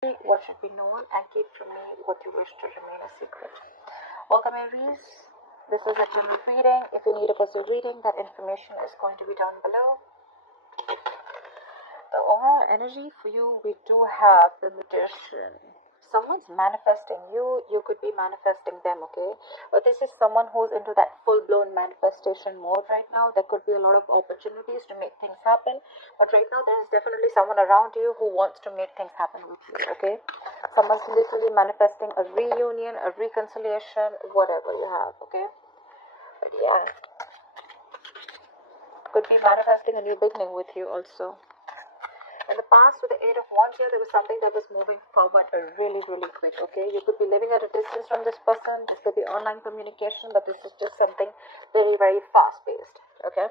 what should be known, and keep from me what you wish to remain a secret. Welcome, Aries. This is a general reading. If you need a personal reading, that information is going to be down below. The overall energy for you, we do have the Magician. Someone's manifesting you. You could be manifesting them, okay? But this is someone who's into that full-blown manifestation mode right now. There could be a lot of opportunities to make things happen. But right now, there is definitely someone around you who wants to make things happen with you, okay? Someone's literally manifesting a reunion, a reconciliation, whatever you have, okay? But yeah, could be manifesting a new beginning with you also. In the past, with the Eight of Wands here, there was something that was moving forward really, really quick, okay? You could be living at a distance from this person. This could be online communication, but this is just something very, very fast-paced, okay?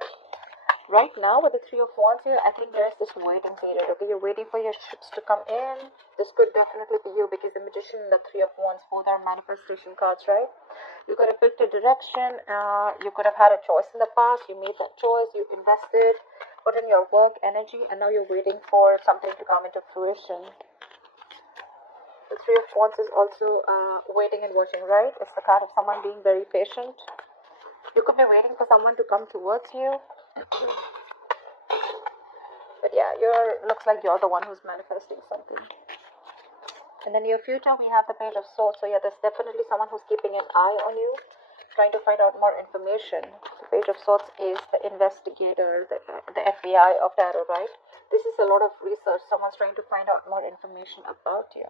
Right now, with the Three of Wands here, I think there's this waiting period, okay? You're waiting for your ships to come in. This could definitely be you, because the Magician and the Three of Wands both are manifestation cards, right? You could have picked a direction. You could have had a choice in the past. You made that choice. You invested, put in your work, energy, and now you're waiting for something to come into fruition. The Three of Wands is also waiting and watching, right? It's the card of someone being very patient. You could be waiting for someone to come towards you. But yeah, looks like you're the one who's manifesting something. In the near future, we have the Page of Swords. So yeah, there's definitely someone who's keeping an eye on you, trying to find out more information. The Page of Swords is the investigator, the FBI of tarot, right? This is a lot of research. Someone's trying to find out more information about you.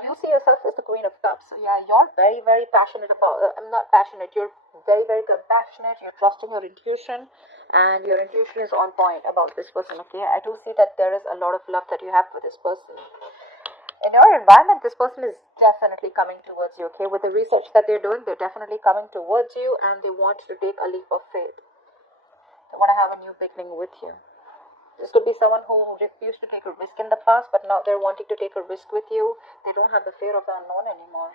You see yourself as the Queen of Cups. So yeah, you're very, very passionate about, I'm not passionate, you're very, very compassionate, you're trusting your intuition, and your intuition is on point about this person, okay? I do see that there is a lot of love that you have for this person. In your environment, this person is definitely coming towards you, okay? With the research that they're doing, they're definitely coming towards you, and they want to take a leap of faith. They want to have a new beginning with you. This could be someone who refused to take a risk in the past, but now they're wanting to take a risk with you. They don't have the fear of the unknown anymore.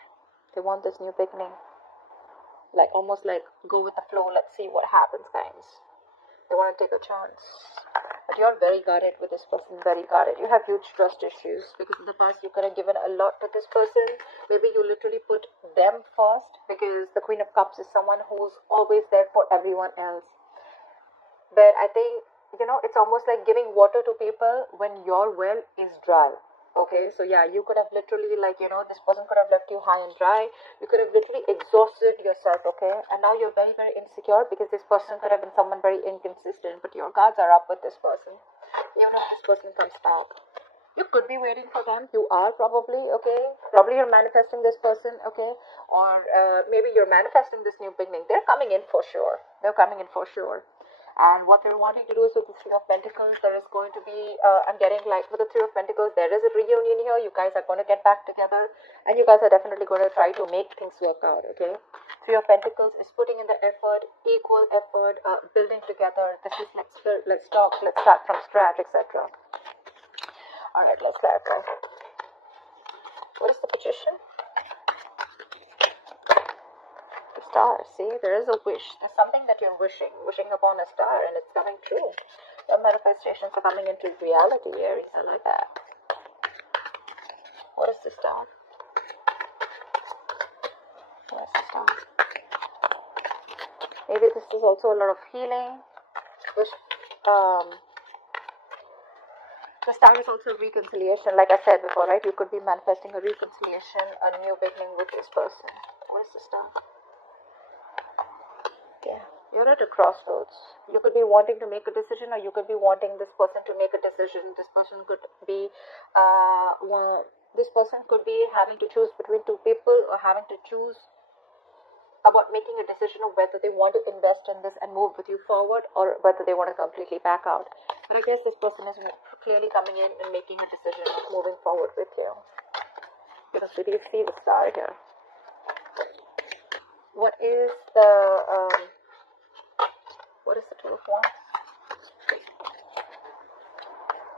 They want this new beginning. Like, almost like, go with the flow, let's see what happens, guys. They want to take a chance. But you're very guarded with this person, very guarded. You have huge trust issues, because in the past you could have given a lot to this person. Maybe you literally put them first, because the Queen of Cups is someone who's always there for everyone else. But I think, it's almost like giving water to people when your well is dry. Okay, so yeah, you could have literally, this person could have left you high and dry. You could have literally exhausted yourself, okay? And now you're very, very insecure, because this person could have been someone very inconsistent, but your guards are up with this person. Even if this person comes back, you could be waiting for them. You are probably, okay? Probably you're manifesting this person, okay? Or maybe you're manifesting this new beginning. They're coming in for sure. They're coming in for sure. And what they're wanting to do is with the Three of Pentacles, there is going to be, I'm getting like, with the Three of Pentacles, there is a reunion here. You guys are going to get back together, and you guys are definitely going to try to make things work out, okay? Three of Pentacles is putting in the effort, equal effort, building together. This is let's talk, let's start from scratch, etc. Alright, let's clarify. What is the Magician? Star. See, there is a wish. There's something that you're wishing upon a star, and it's coming true. Your manifestations are coming into reality, Aries. I like that. What is the star? What is the star? Maybe this is also a lot of healing. The star is also reconciliation. Like I said before, right? You could be manifesting a reconciliation, a new beginning with this person. What is the star? Yeah, you're at a crossroads. You could be wanting to make a decision, or you could be wanting this person to make a decision. This person could be, having to choose between two people, or having to choose about making a decision of whether they want to invest in this and move with you forward, or whether they want to completely back out. But I guess this person is clearly coming in and making a decision of moving forward with you. Because we do see the star here. What is the Two of Wands?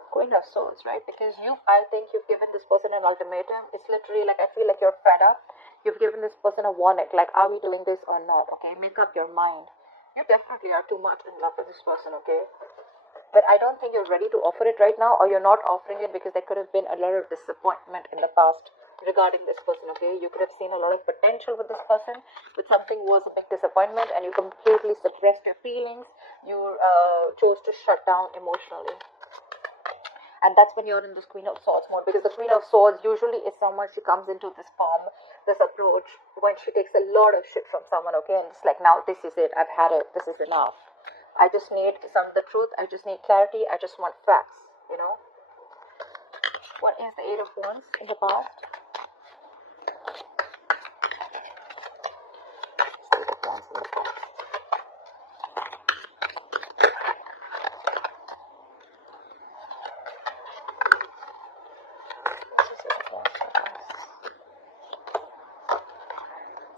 Queen of Swords, right? Because I think you've given this person an ultimatum. It's literally like, I feel like you're fed up. You've given this person a warning, like, are we doing this or not? Okay, make up your mind. You definitely are too much in love with this person, okay? But I don't think you're ready to offer it right now, or you're not offering it because there could have been a lot of disappointment in the past regarding this person, okay? You could have seen a lot of potential with this person, but something was a big disappointment and you completely suppressed your feelings. You chose to shut down emotionally. And that's when you're in this Queen of Swords mode, because the Queen of Swords usually is someone, she comes into this form, this approach, when she takes a lot of shit from someone, okay? And it's like, now this is it, I've had it, this is enough. I just need the truth, I just need clarity, I just want facts, you know. What is the Eight of Wands in the past? Eight of Wands in the past.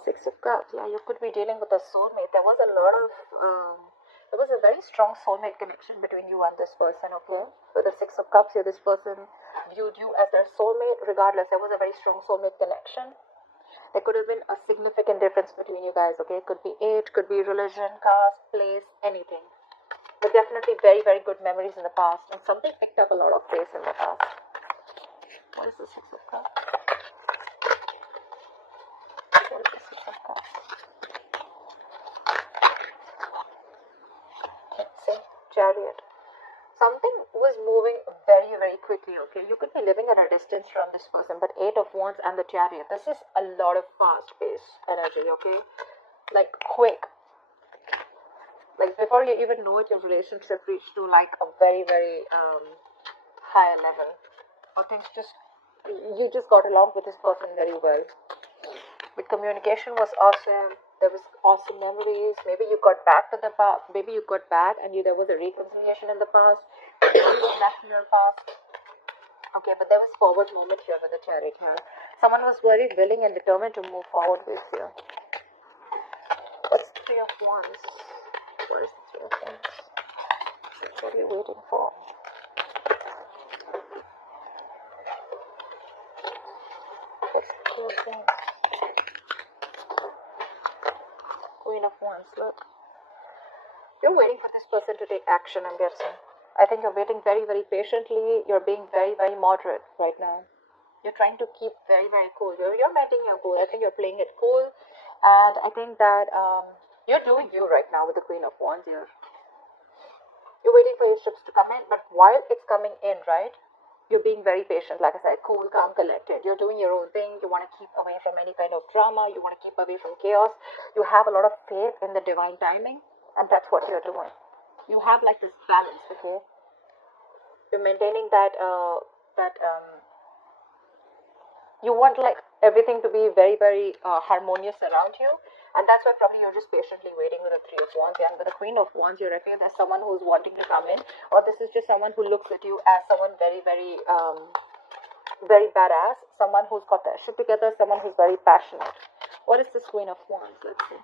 Six of Cups. Yeah, you could be dealing with a soulmate. There was a lot of there was a very strong soulmate connection between you and this person, okay? With the Six of Cups here, this person viewed you as their soulmate. Regardless, there was a very strong soulmate connection. There could have been a significant difference between you guys, okay? It could be age, could be religion, caste, place, anything. But definitely very, very good memories in the past, and something picked up a lot of pace in the past. What is the Six of Cups? What is the Six of Cups? Chariot. Something was moving very, very quickly, okay? You could be living at a distance from this person, but Eight of Wands and the Chariot. This is a lot of fast-paced energy, okay? Like, quick. Like, before you even know it, your relationship reached to, like, a very, very higher level. Or things just, you just got along with this person very well. But communication was awesome. There was awesome memories. Maybe you got back to the past. Maybe you got back and there was a reconciliation in the past. You went back to your past. Okay, but there was forward moment here with the Chariot here. Someone was very willing and determined to move forward with you. What's the Three of Wands? What is the Three of Wands? What are you waiting for? What's the Three of Wands? Queen of Wands, look. You're waiting for this person to take action, I'm guessing. I think you're waiting very, very patiently. You're being very, very moderate right now. You're trying to keep very, very cool. You're maintaining your cool. I think you're playing it cool. And I think that you're doing you right now with the Queen of Wands here. You're waiting for your ships to come in, but while it's coming in, right, you're being very patient. Like I said, cool, calm, collected. You're doing your own thing. You want to keep away from any kind of drama. You want to keep away from chaos. You have a lot of faith in the divine timing, and that's what you're doing. You have like this balance, okay? You're maintaining that you want like everything to be very, very harmonious around you, and that's why probably you're just patiently waiting with the Three of Wands. And with the Queen of Wands, you're referring there's someone who's wanting to come in, or this is just someone who looks at you as someone very, very very badass, someone who's got their shit together, someone who's very passionate. What is this Queen of Wands? Let's see.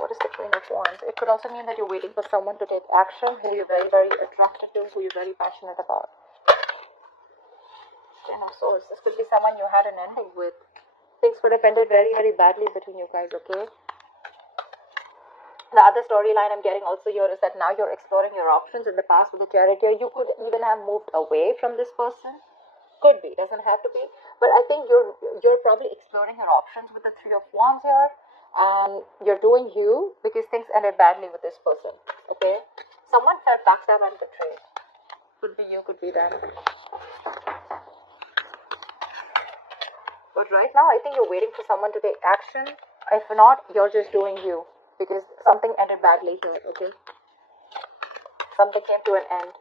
What is the Queen of Wands? It could also mean that you're waiting for someone to take action, who you're very, very attracted to, who you're very passionate about. Queen of Swords. This could be someone you had an ending with. Things could have ended very, very badly between you guys, okay? The other storyline I'm getting also here is that now you're exploring your options. In the past with the Chariot here, you could even have moved away from this person. Could be, doesn't have to be. But I think you're probably exploring your options with the Three of Wands here. You're doing you because things ended badly with this person, okay? Someone felt backstabbed and betrayed. Could be you, could be them. But right now, I think you're waiting for someone to take action. If not, you're just doing you because something ended badly here, okay? Something came to an end.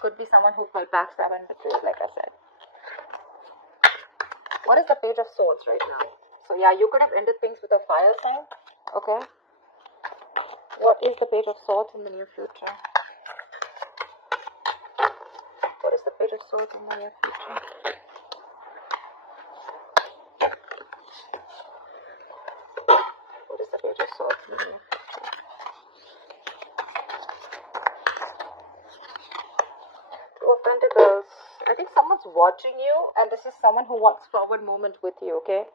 Could be someone who felt backstabbed and betrayed, like I said. What is the Page of Swords right now? So yeah, you could have ended things with a fire sign, okay? What is the Page of Swords in the near future? What is the Page of Swords in the near future? What is the Page of Swords in the near future? Two of Pentacles. I think someone's watching you, and this is someone who wants forward movement with you, okay?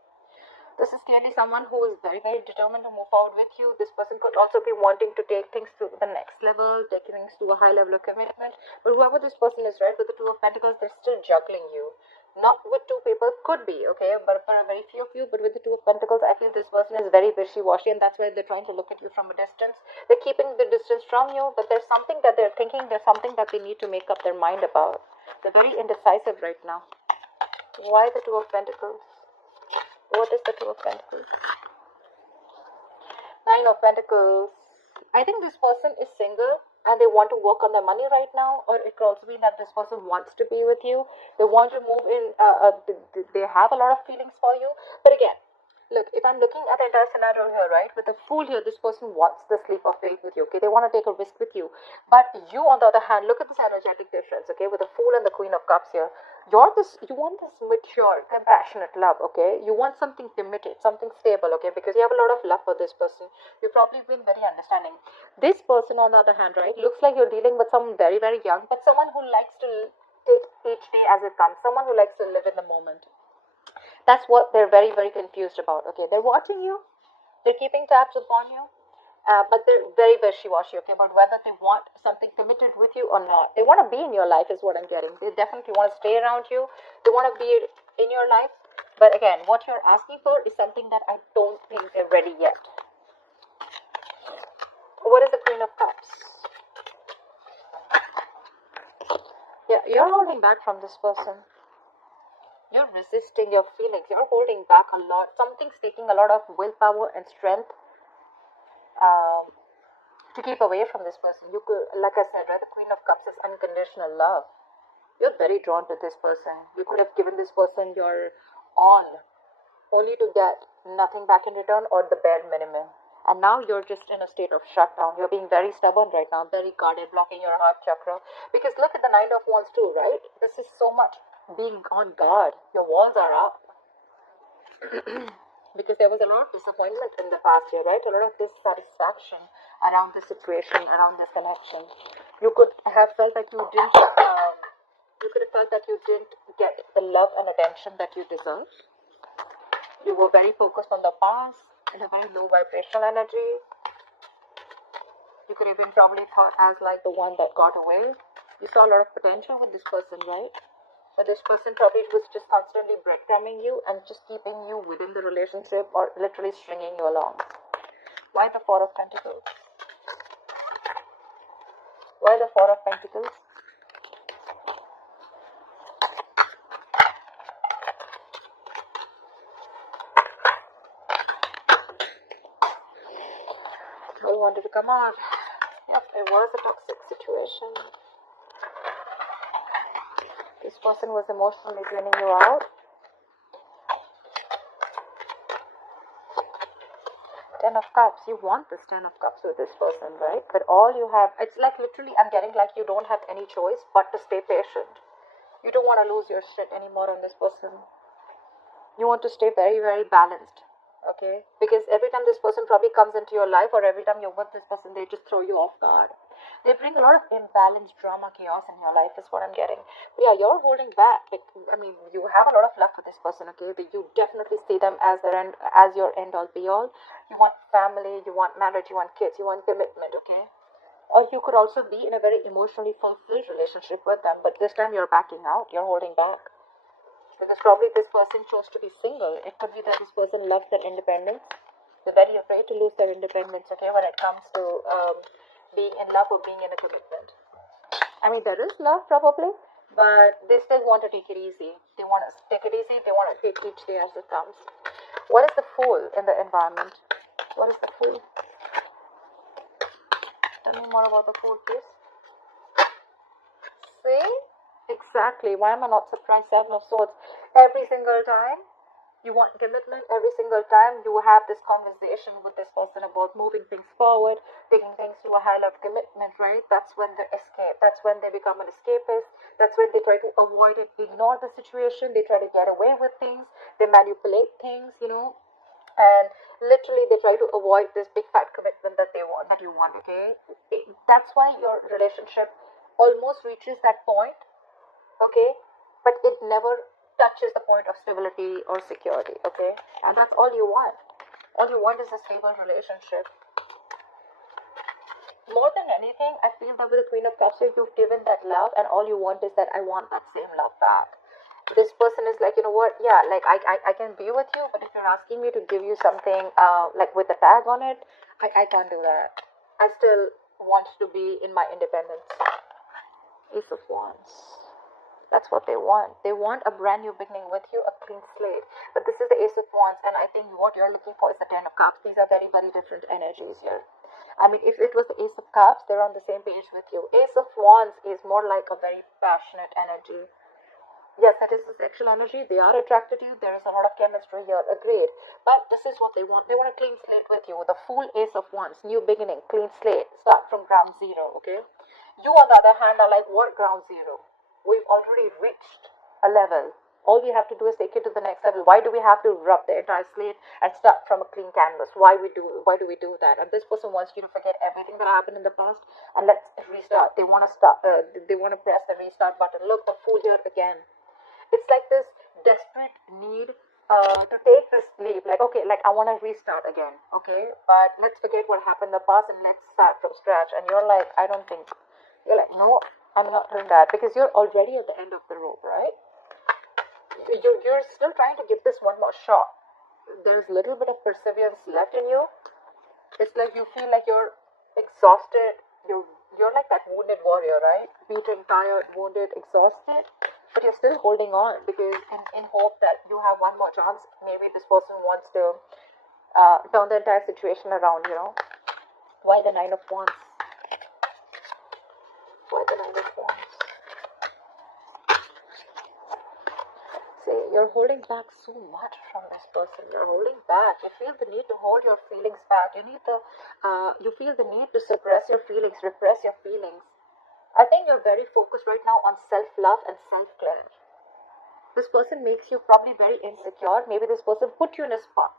This is clearly someone who is very, very determined to move forward with you. This person could also be wanting to take things to the next level, take things to a high level of commitment. But whoever this person is, right, with the Two of Pentacles, they're still juggling you. Not with two people, could be, okay, but for a very few of you. But with the Two of Pentacles, I feel this person is very wishy-washy, and that's why they're trying to look at you from a distance. They're keeping the distance from you, but there's something that they're thinking, there's something that they need to make up their mind about. They're very indecisive right now. Why the Two of Pentacles? What is the Two of Pentacles? Nine of Pentacles. I think this person is single and they want to work on their money right now, or it could also be that this person wants to be with you. They want to move in, they have a lot of feelings for you. But again, look, if I'm looking at the entire scenario here, right, with the Fool here, this person wants the leap of faith with you, okay? They want to take a risk with you. But you, on the other hand, look at this energetic difference, okay, with the Fool and the Queen of Cups here. You want this mature, compassionate love, okay? You want something committed, something stable, okay? Because you have a lot of love for this person. You've probably been very understanding. This person, on the other hand, right, looks like you're dealing with someone very, very young, but someone who likes to take each day as it comes, someone who likes to live in the moment. That's what they're very, very confused about, okay? They're watching you, they're keeping tabs upon you, but they're very wishy-washy, okay, about whether they want something committed with you or not. They want to be in your life is what I'm getting. They definitely want to stay around you. They want to be in your life. But again, what you're asking for is something that I don't think they're ready yet. What is the Queen of Cups? Yeah, you're holding back from this person. You're resisting your feelings. You're holding back a lot. Something's taking a lot of willpower and strength to keep away from this person. You could, like I said, right, the Queen of Cups is unconditional love. You're very drawn to this person. You could have given this person your all, only to get nothing back in return or the bare minimum. And now you're just in a state of shutdown. You're being very stubborn right now, very guarded, blocking your heart chakra. Because look at the Nine of Wands too, right? This is so much being on guard. Your walls are up. Because there was a lot of disappointment in the past year, right? A lot of dissatisfaction around this situation, around this connection. You could have felt that you didn't get the love and attention that you deserve. You were very focused on the past, in a very low vibrational energy. You could have been probably thought as like the one that got away. You saw a lot of potential with this person, right? But this person probably was just constantly breadcrumbing you and just keeping you within the relationship or literally stringing you along. Why the Four of Pentacles? Why the Four of Pentacles? I wanted to come out. Yep, it was a toxic situation. This person was emotionally draining you out. Ten of Cups. You want this Ten of Cups with this person, right? But all you have, it's like literally I'm getting like you don't have any choice but to stay patient. You don't want to lose your shit anymore on this person. You want to stay very, very balanced. Okay? Because every time this person probably comes into your life or every time you're with this person, they just throw you off guard. They bring a lot of imbalance, drama, chaos in your life is what I'm getting. But yeah, you're holding back. I mean, you have a lot of love for this person, okay? But you definitely see them as your end all be all. You want family, you want marriage, you want kids, you want commitment, okay? Or you could also be in a very emotionally fulfilled relationship with them, but this time you're backing out, you're holding back. Because probably this person chose to be single. It could be that this person loves their independence. They're very afraid to lose their independence, okay, when it comes to being in love or being in a commitment. I mean, there is love probably, but they still want to take it easy. They want to take it easy. They want to take each day as it comes. What is the Fool in the environment? What is the Fool? Tell me more about the Fool, please. See? Exactly. Why am I not surprised? Seven of Swords. Every single time you want commitment, every single time you have this conversation with this person about moving things forward, taking things to a high level commitment, right? That's when they escape. That's when they become an escapist. That's when they try to avoid it, ignore the situation. They try to get away with things. They manipulate things, you know. And literally they try to avoid this big fat commitment that you want, okay? That's why your relationship almost reaches that point, okay, but it never touches the point of stability or security, okay? And that's all you want. All you want is a stable relationship. More than anything, I feel that with the Queen of Cups here, you've given that love, and all you want is that I want that same love back. This person is like, you know what, yeah, like I can be with you, but if you're asking me to give you something like with a tag on it, I can't do that. I still want to be in my independence. Ace of Wands. That's what they want. They want a brand new beginning with you, a clean slate. But this is the Ace of Wands, and I think what you're looking for is the Ten of Cups. These are very, very different energies here. I mean, if it was the Ace of Cups, they're on the same page with you. Ace of Wands is more like a very passionate energy. Yes, that is the sexual energy. They are attracted to you. There is a lot of chemistry here. Agreed. But this is what they want. They want a clean slate with you. With a full Ace of Wands. New beginning. Clean slate. Start from ground zero. Okay. You, on the other hand, are like, what ground zero? We've already reached a level. All we have to do is take it to the next level. Why do we have to rub the entire slate and start from a clean canvas? Why do we do that? And this person wants you to forget everything that happened in the past and let's restart. They want to start. They want to press the restart button. Look, the Fool here again. It's like this desperate need to take this leap. Like, okay, like I want to restart again. Okay, but let's forget what happened in the past and let's start from scratch. And you're like, I don't think. You're like, no, I'm not doing that, because you're already at the end of the rope, right? You're still trying to give this one more shot. There's a little bit of perseverance left in you. It's like you feel like you're exhausted. You're like that wounded warrior, right? Beaten, tired, wounded, exhausted. But you're still holding on because in hope that you have one more chance. Maybe this person wants to turn the entire situation around, you know. Why the Nine of Wands? Why the Nine of Wands? See, you're holding back so much from this person. You're holding back. You feel the need to hold your feelings back. You feel the need to suppress your feelings, repress your feelings. I think you're very focused right now on self-love and self-care. This person makes you probably very insecure. Maybe this person put you in a spot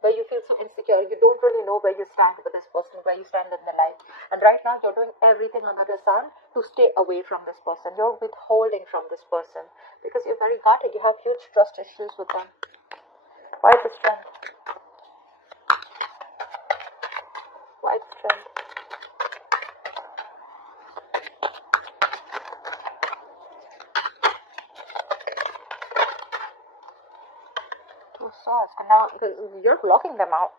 where you feel so insecure. You don't really know where you stand with this person, where you stand in the life. And right now you're doing everything under the sun to stay away from this person. You're withholding from this person because you're very guarded. You have huge trust issues with them. Why the Strength? Why the Strength? Swords. And now you're blocking them out.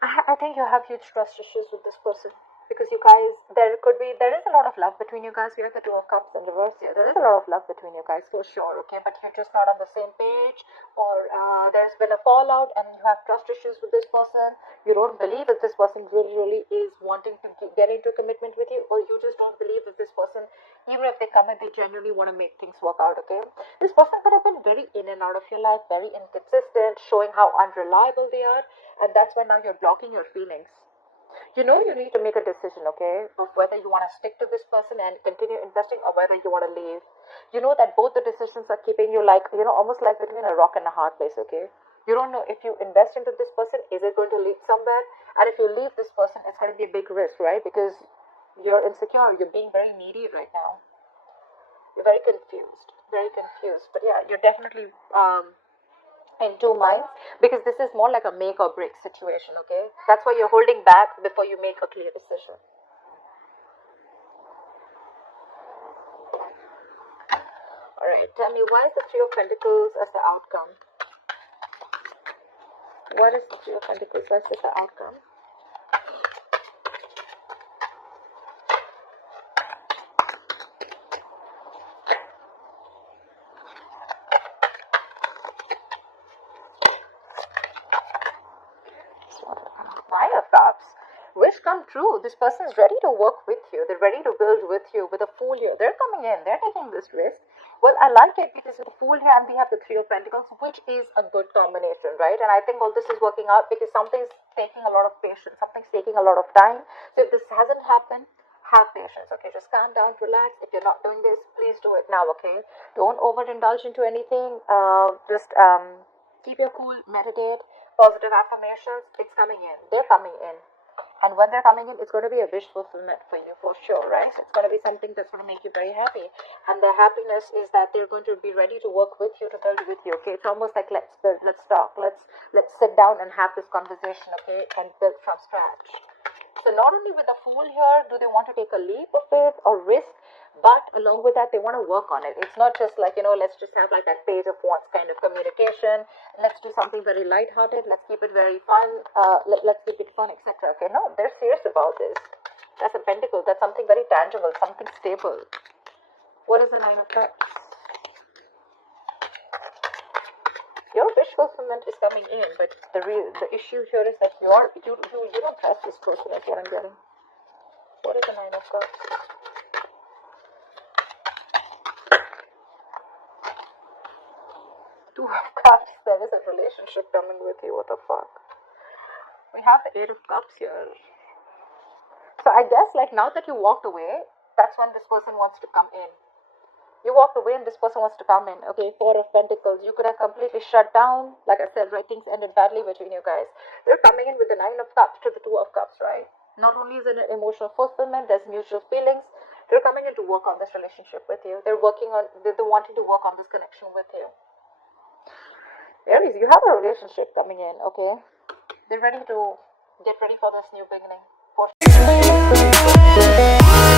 I think you have huge trust issues with this person because you guys, there is a lot of love between you guys. We have the Two of Cups in reverse here. There is a lot of love between you guys for sure, okay? But you're just not on the same page, or there's been a fallout and you have trust issues with this person. You don't believe that this person really is wanting to get into a commitment with you, or you just don't believe that this person, even if they commit, they genuinely want to make things work out, okay? This person could have been very in and out of your life, very inconsistent, showing how unreliable they are, and that's why now you're blocking your feelings. You know you need to make a decision, okay, of whether you want to stick to this person and continue investing or whether you want to leave. You know that both the decisions are keeping you like, you know, almost like between a rock and a hard place, okay? You don't know if you invest into this person, is it going to lead somewhere? And if you leave this person, it's going to be a big risk, right? Because you're insecure, you're being very needy right now. You're very confused. But yeah, you're definitely in two minds because this is more like a make or break situation, okay? That's why you're holding back before you make a clear decision. Alright, tell me, why is the Three of Pentacles as the outcome? What is the Three of Pentacles? What's the outcome? Nine of Cups. Wish come true. This person is ready to work with you. They're ready to build with you. With a Fool here, they're coming in. They're taking this risk. Well, I like it because with the Fool here and we have the Three of Pentacles, which is a good combination, right? And I think all this is working out because something's taking a lot of patience. Something's taking a lot of time. So if this hasn't happened, have patience, okay? Just calm down, relax. If you're not doing this, please do it now, okay? Don't overindulge into anything. Just keep your cool, meditate, positive affirmations. It's coming in. They're coming in. And when they're coming in, it's going to be a wish fulfillment for you, for sure, right? It's going to be something that's going to make you very happy. And the happiness is that they're going to be ready to work with you, to build with you, okay? It's almost like, let's build, let's talk, let's sit down and have this conversation, okay? And build from scratch. So not only with the Fool here, do they want to take a leap of faith or risk, but along with that, they want to work on it. It's not just like, let's just have like that Page of Wands kind of communication. Let's do something very lighthearted. Let's keep it very fun. Let's keep it fun, etc. Okay, no, they're serious about this. That's a Pentacle. That's something very tangible, something stable. What is the Nine of Cups? Your wish fulfillment is coming in, but the issue here is that you don't trust this person. That's what I'm getting. What is the Nine of Cups? Two of Cups. There is a relationship coming with you. What the fuck? We have the Eight of Cups here. So I guess like now that you walked away, that's when this person wants to come in. You walked away and this person wants to come in. Okay, Four of Pentacles. You could have completely shut down. Like I said, right, things ended badly between you guys. They're coming in with the Nine of Cups to the Two of Cups, right? Not only is it an emotional fulfillment, there's mutual feelings. They're coming in to work on this relationship with you. They're wanting to work on this connection with you. Aries, you have a relationship coming in, okay? They're ready to get ready for this new beginning. For sure.